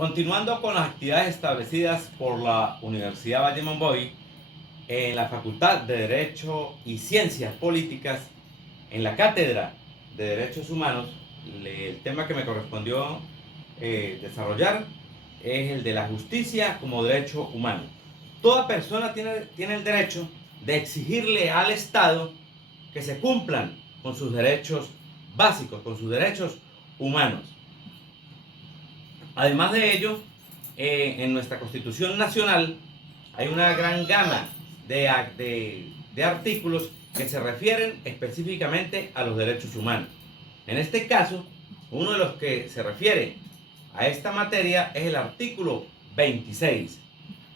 Continuando con las actividades establecidas por la Universidad Valle Monboy, en la Facultad de Derecho y Ciencias Políticas, en la Cátedra de Derechos Humanos, el tema que me correspondió desarrollar es el de la justicia como derecho humano. Toda persona tiene el derecho de exigirle al Estado que se cumplan con sus derechos básicos, con sus derechos humanos. Además de ello, en nuestra Constitución Nacional hay una gran gama de artículos que se refieren específicamente a los derechos humanos. En este caso, uno de los que se refiere a esta materia es el artículo 26,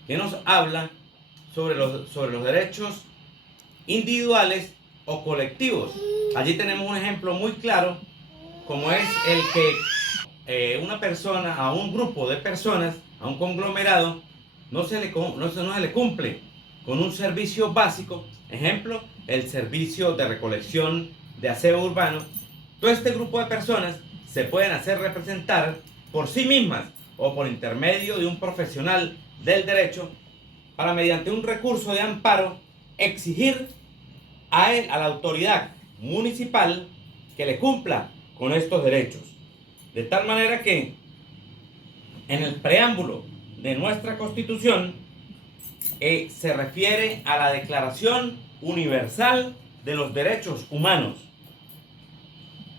que nos habla sobre los derechos individuales o colectivos. Allí tenemos un ejemplo muy claro, como es el que una persona, a un grupo de personas, a un conglomerado, no se le cumple con un servicio básico, ejemplo, el servicio de recolección de aseo urbano. Todo este grupo de personas se pueden hacer representar por sí mismas o por intermedio de un profesional del derecho para, mediante un recurso de amparo, exigir a la autoridad municipal que le cumpla con estos derechos. De tal manera que en el preámbulo de nuestra Constitución se refiere a la Declaración Universal de los Derechos Humanos,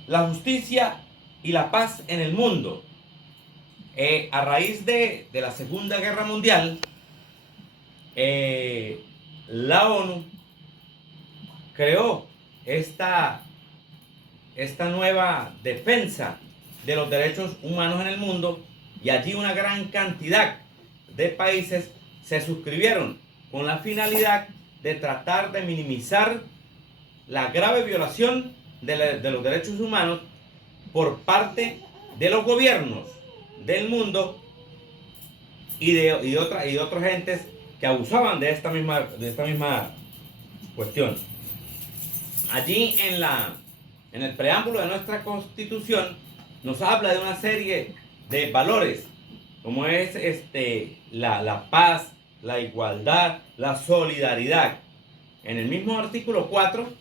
la justicia y la paz en el mundo. A raíz de la Segunda Guerra Mundial, la ONU creó esta nueva defensa de los derechos humanos en el mundo, y allí una gran cantidad de países se suscribieron con la finalidad de tratar de minimizar la grave violación de los derechos humanos por parte de los gobiernos del mundo y de otros entes que abusaban de esta misma cuestión. Allí en el preámbulo de nuestra Constitución nos habla de una serie de valores, como es la paz, la igualdad, la solidaridad. En el mismo artículo 4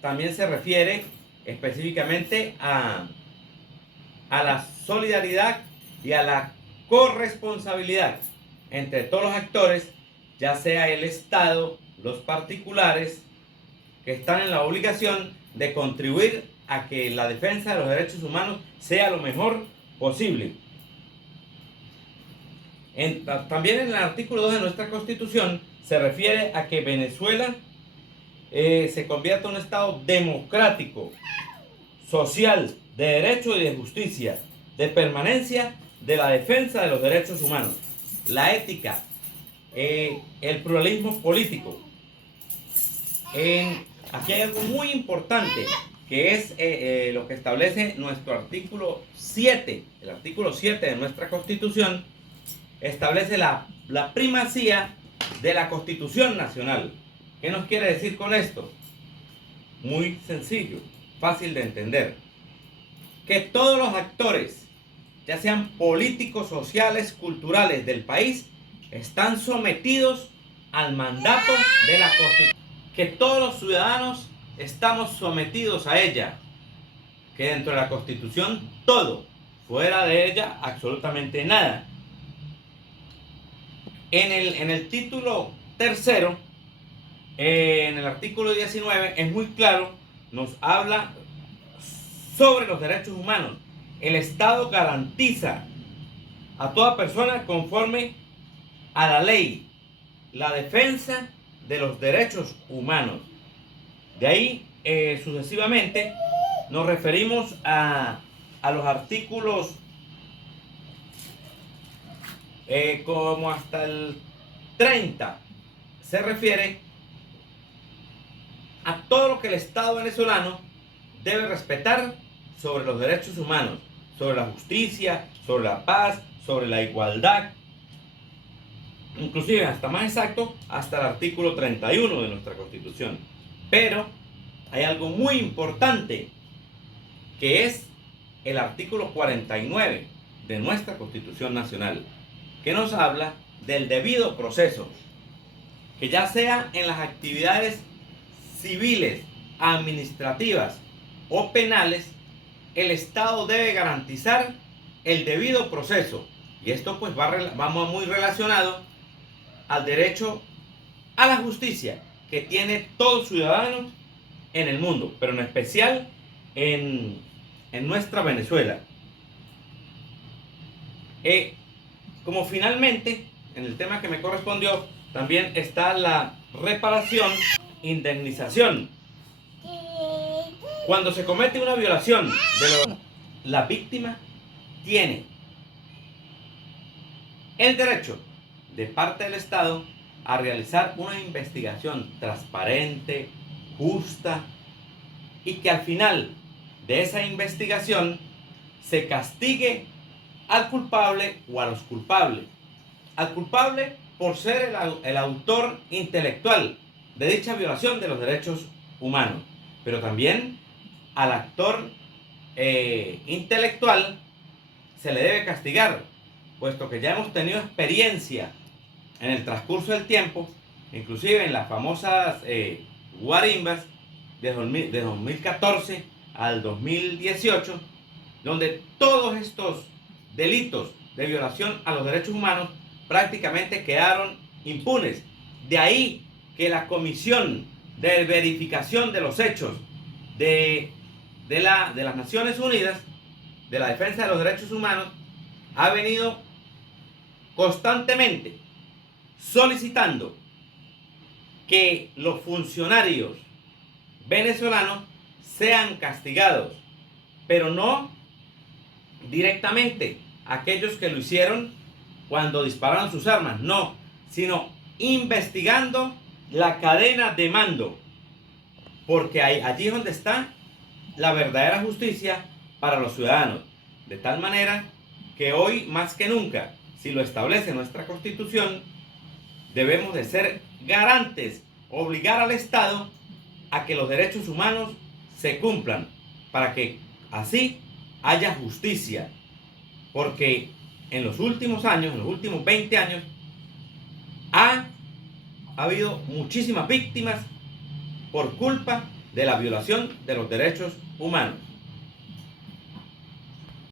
también se refiere específicamente a la solidaridad y a la corresponsabilidad entre todos los actores, ya sea el Estado, los particulares, que están en la obligación de contribuir a que la defensa de los derechos humanos sea lo mejor posible. También en el artículo 2 de nuestra Constitución se refiere a que Venezuela se convierta en un Estado democrático, social, de derecho y de justicia, de permanencia de la defensa de los derechos humanos, la ética, el pluralismo político. Aquí hay algo muy importante, que es lo que establece nuestro artículo 7. El artículo 7 de nuestra Constitución establece la primacía de la Constitución Nacional. ¿Qué nos quiere decir con esto? Muy sencillo, fácil de entender. Que todos los actores, ya sean políticos, sociales, culturales del país, están sometidos al mandato de la Constitución. Que todos los ciudadanos estamos sometidos a ella. Que dentro de la Constitución todo, fuera de ella absolutamente nada. En el título tercero, en el artículo 19, es muy claro, nos habla sobre los derechos humanos. El Estado garantiza a toda persona, conforme a la ley, la defensa de los derechos humanos. De ahí sucesivamente nos referimos a los artículos como hasta el 30. Se refiere a todo lo que el Estado venezolano debe respetar sobre los derechos humanos, sobre la justicia, sobre la paz, sobre la igualdad, inclusive hasta más exacto, hasta el artículo 31 de nuestra Constitución. Pero hay algo muy importante, que es el artículo 49 de nuestra Constitución Nacional, que nos habla del debido proceso, que ya sea en las actividades civiles, administrativas o penales, el Estado debe garantizar el debido proceso. Y esto pues va muy relacionado al derecho a la justicia que tiene todo ciudadano en el mundo, pero en especial en nuestra Venezuela. Como finalmente, en el tema que me correspondió, también está la reparación, indemnización. Cuando se comete una violación, la víctima tiene el derecho de parte del Estado a realizar una investigación transparente, justa, y que al final de esa investigación se castigue al culpable o a los culpables. Al culpable por ser el autor intelectual de dicha violación de los derechos humanos, pero también al actor intelectual se le debe castigar, puesto que ya hemos tenido experiencia en el transcurso del tiempo, inclusive en las famosas guarimbas de 2014 al 2018, donde todos estos delitos de violación a los derechos humanos prácticamente quedaron impunes. De ahí que la Comisión de Verificación de los Hechos de las Naciones Unidas, de la Defensa de los Derechos Humanos, ha venido constantemente solicitando que los funcionarios venezolanos sean castigados, pero no directamente aquellos que lo hicieron cuando dispararon sus armas, no, sino investigando la cadena de mando, porque allí es donde está la verdadera justicia para los ciudadanos, de tal manera que hoy más que nunca, si lo establece nuestra Constitución, debemos de ser garantes, obligar al Estado a que los derechos humanos se cumplan, para que así haya justicia, porque en los últimos años, en los últimos 20 años, ha habido muchísimas víctimas por culpa de la violación de los derechos humanos.